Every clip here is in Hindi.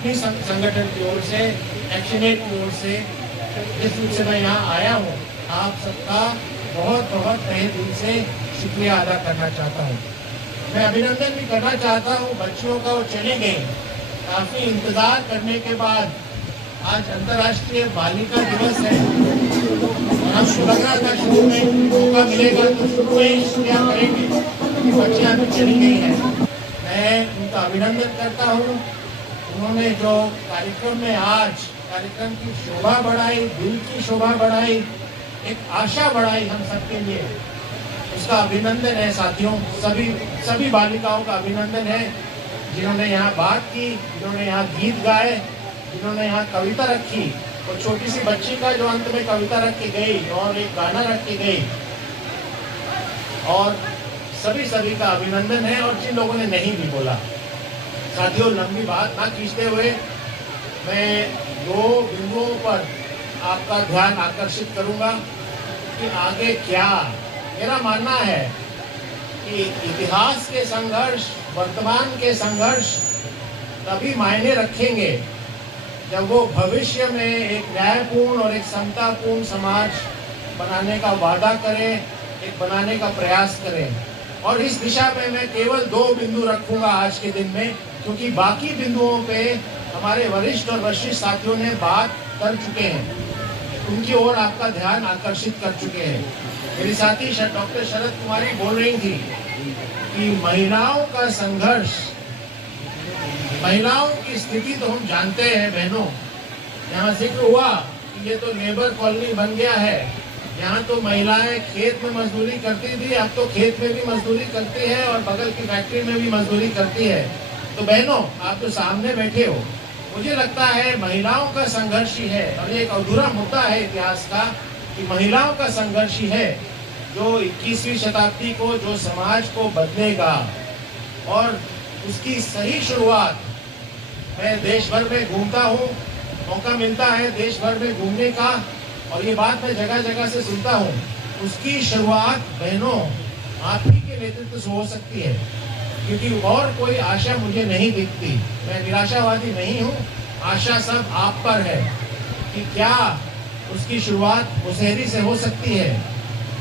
अपनी संगठन की ओर से, एक्शनेट की ओर से जिस रूप से मैं यहाँ आया हूँ, आप सबका बहुत बहुत तहे दिल से शुक्रिया अदा करना चाहता हूँ। मैं अभिनंदन भी करना चाहता हूँ बच्चियों का, वो चले गए काफ़ी इंतज़ार करने के बाद। आज अंतर्राष्ट्रीय बालिका दिवस है और हमको लग रहा था शुरू में मौका मिलेगा तो शुरू में ही शुक्रिया करेंगे, क्योंकि बच्चियाँ भी चली गई हैं। मैं उनका अभिनंदन करता हूँ। उन्होंने जो कार्यक्रम में आज कार्यक्रम की शोभा बढ़ाई, दिल की शोभा बढ़ाई, एक आशा बढ़ाई हम सबके लिए, उसका अभिनंदन है साथियों। सभी बालिकाओं का अभिनंदन है जिन्होंने यहाँ बात की, जिन्होंने यहाँ गीत गाए, जिन्होंने यहाँ कविता रखी। और छोटी सी बच्ची का जो अंत में कविता रख के गई और एक गाना रख के गई, और सभी का अभिनंदन है। और जिन लोगों ने नहीं भी बोला, साथियों लंबी बात ना खींचते हुए मैं 2 बिंदुओं पर आपका ध्यान आकर्षित करूंगा कि आगे क्या। मेरा मानना है कि इतिहास के संघर्ष, वर्तमान के संघर्ष तभी मायने रखेंगे जब वो भविष्य में एक न्यायपूर्ण और एक समतापूर्ण समाज बनाने का वादा करें, एक बनाने का प्रयास करें। और इस दिशा में मैं केवल 2 बिंदु रखूंगा आज के दिन में, क्योंकि बाकी बिंदुओं पे हमारे वरिष्ठ और वरिष्ठ साथियों ने बात कर चुके हैं, उनकी ओर आपका ध्यान आकर्षित कर चुके हैं। मेरी साथी डॉक्टर शरद कुमारी बोल रही थी कि महिलाओं का संघर्ष, महिलाओं की स्थिति तो हम जानते हैं बहनों। यहाँ जिक्र हुआ कि ये तो लेबर कॉलोनी बन गया है, यहाँ तो महिलाएं खेत में मजदूरी करती थी, अब तो खेत में भी मजदूरी करती है और बगल की फैक्ट्री में भी मजदूरी करती है। तो बहनों, आप तो सामने बैठे हो, मुझे लगता है महिलाओं का संघर्ष ही है, और ये एक अधूरा मुद्दा है इतिहास का कि महिलाओं का संघर्ष ही है जो 21वीं शताब्दी को, जो समाज को बदलेगा। और उसकी सही शुरुआत, मैं देश भर में घूमता हूँ, मौका मिलता है देश भर में घूमने का, और ये बात मैं जगह जगह से सुनता हूँ, उसकी शुरुआत बहनों आप ही के नेतृत्व से हो सकती है, क्योंकि और कोई आशा मुझे नहीं दिखती। मैं निराशावादी नहीं हूँ, आशा सब आप पर है कि क्या उसकी शुरुआत मुसहरी से हो सकती है।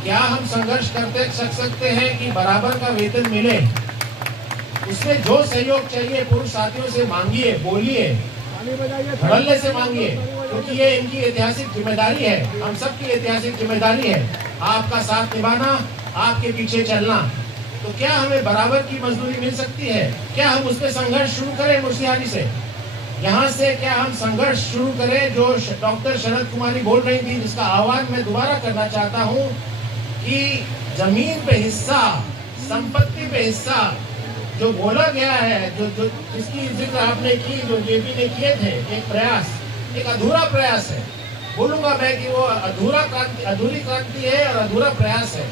क्या हम संघर्ष करते सकते हैं कि बराबर का वेतन मिले। उसमें जो सहयोग चाहिए पुरुष साथियों से मांगिए, बोलिए, धड़ल्ले से मांगिए, क्योंकि ये इनकी ऐतिहासिक जिम्मेदारी है, हम सबकी ऐतिहासिक जिम्मेदारी है आपका साथ निभाना, आपके पीछे चलना। तो क्या हमें बराबर की मजदूरी मिल सकती है? क्या हम उस पर संघर्ष शुरू करें मुर्शियारी से? यहाँ से क्या हम संघर्ष शुरू करें जो डॉक्टर शरद कुमारी बोल रही थी, जिसका आह्वान मैं दोबारा करना चाहता हूँ कि जमीन पे हिस्सा, संपत्ति पे हिस्सा जो बोला गया है, जो जिसकी जिक्र आपने की, जो जेपी ने किए थे, एक प्रयास, एक अधूरा प्रयास है। बोलूंगा मैं कि वो अधूरी क्रांति है और अधूरा प्रयास है।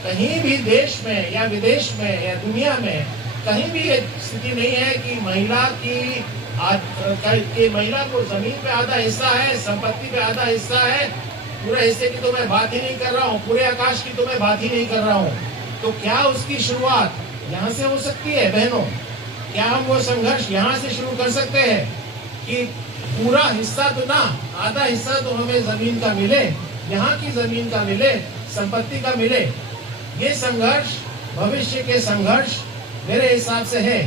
कहीं भी देश में या विदेश में या दुनिया में कहीं भी ये स्थिति नहीं है कि महिला को जमीन पे आधा हिस्सा है, संपत्ति पे आधा हिस्सा है। पूरे हिस्से की तो मैं बात ही नहीं कर रहा हूँ, पूरे आकाश की तो मैं बात ही नहीं कर रहा हूँ। तो क्या उसकी शुरुआत यहाँ से हो सकती है बहनों? क्या हम वो संघर्ष यहाँ से शुरू कर सकते हैं कि पूरा हिस्सा तो ना, आधा हिस्सा तो हमें जमीन का मिले, यहाँ की जमीन का मिले, संपत्ति का मिले। ये संघर्ष भविष्य के संघर्ष मेरे हिसाब से है,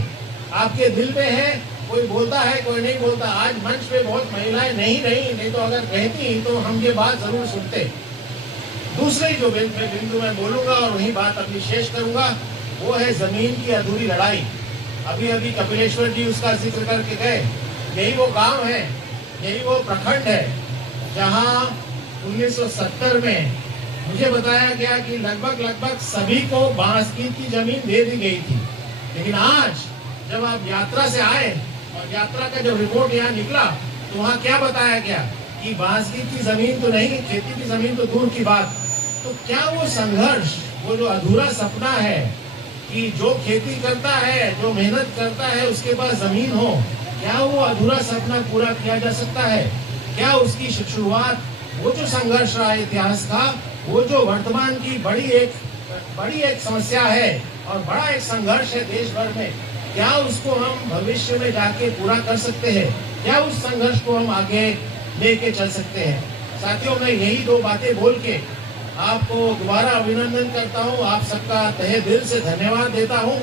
आपके दिल में है। कोई बोलता है, कोई नहीं बोलता। आज मंच पे बहुत महिलाएं नहीं तो अगर कहती तो हम ये बात जरूर सुनते। दूसरी जो बिंदु मैं बोलूंगा और वही बात अपनी शेष करूंगा, वो है जमीन की अधूरी लड़ाई। अभी कपिलेश्वर जी उसका जिक्र करके गए। यही वो गांव है, यही वो प्रखंड है जहां 1970 में मुझे बताया गया कि लगभग सभी को बांसगीत की जमीन दे दी गई थी। लेकिन आज जब आप यात्रा से आए और यात्रा का जब रिपोर्ट यहाँ निकला तो वहाँ क्या बताया गया कि बांसगीत की जमीन तो नहीं, खेती की जमीन तो दूर की बात। तो क्या वो संघर्ष, वो जो अधूरा सपना है कि जो खेती करता है, जो मेहनत करता है, उसके पास जमीन हो, क्या वो अधूरा सपना पूरा किया जा सकता है? क्या उसकी शुरुआत, वो जो संघर्ष रहा है इतिहास का, वो जो वर्तमान की बड़ी एक समस्या है और बड़ा एक संघर्ष है देश भर में, क्या उसको हम भविष्य में जाके पूरा कर सकते हैं, क्या उस संघर्ष को हम आगे लेके चल सकते हैं। साथियों, मैं यही दो बातें बोल के आपको दोबारा अभिनंदन करता हूँ, आप सबका तहे दिल से धन्यवाद देता हूँ।